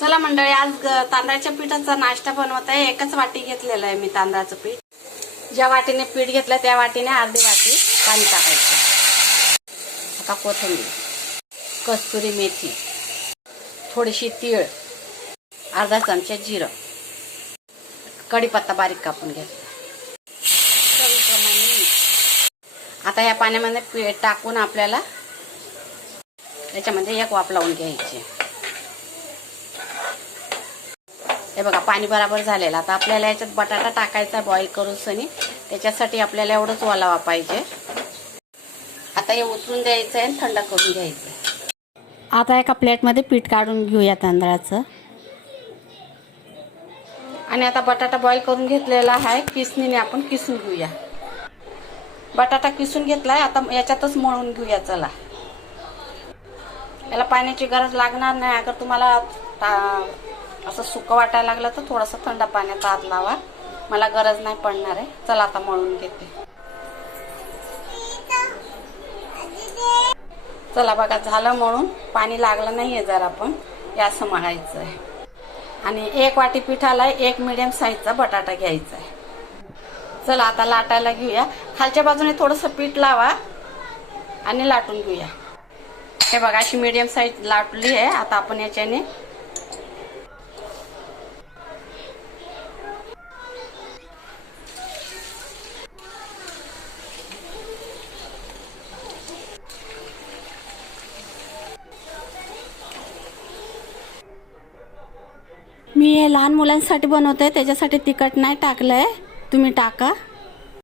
चला मंडळी आज तांदळाच्या पिठाचा नाश्ता बनवत आहे. एकच वाटी घेतलेलं आहे मी तांदळाचं पीठ. ज्या वाटीने पीठ घेतलं त्या वाटीने अर्धी वाटी पाणी टाकायचं. आता कोथिंबीर कस्तुरी मेथी थोडीशी तीळ अर्धा चमचा जिरं कढीपत्ता बारीक कापून घ्यायचा आता या पाण्यामध्ये पीठ टाकून आपल्याला त्याच्यामध्ये एक वाफ लावून घ्यायची. हे बघा पाणी बराबर झालेलं. आता आपल्याला याच्यात बटाटा टाकायचा बॉईल करून सनी. त्याच्यासाठी आपल्याला एवढंच ओलावा पाहिजे. आता हे उचलून द्यायचं आहे आणि थंड करून घ्यायचं आहे आता एका प्लेटमध्ये पीठ काढून घेऊया तांदळाचं. आणि आता बटाटा बॉईल करून घेतलेला आहे. किसणीने आपण किसून घेऊया. बटाटा किसून घेतलाय. आता याच्यातच मळून घेऊया चला. याला पाण्याची गरज लागणार नाही. अगर तुम्हाला असं सुकं वाटायला लागलं तर थोडंसं थंड पाण्यात हात लावा. मला गरज नाही पडणार आहे. चला आता मळून घेते. चला बघा झालं म्हणून पाणी लागलं नाहीये जरा पण हे असं मळायचं आहे. आणि एक वाटी पिठाला एक मिडियम साईजचा बटाटा घ्यायचा आहे. चला आता लाटायला घेऊया. खालच्या बाजूने थोडंसं पीठ लावा आणि लाटून घेऊया. हे बघा अशी मिडियम साईज लाटली आहे. आता आपण याच्याने मी हे लहान मुलांसाठी बनवते त्याच्यासाठी तिखट नाही टाकलंय. तुम्ही टाका.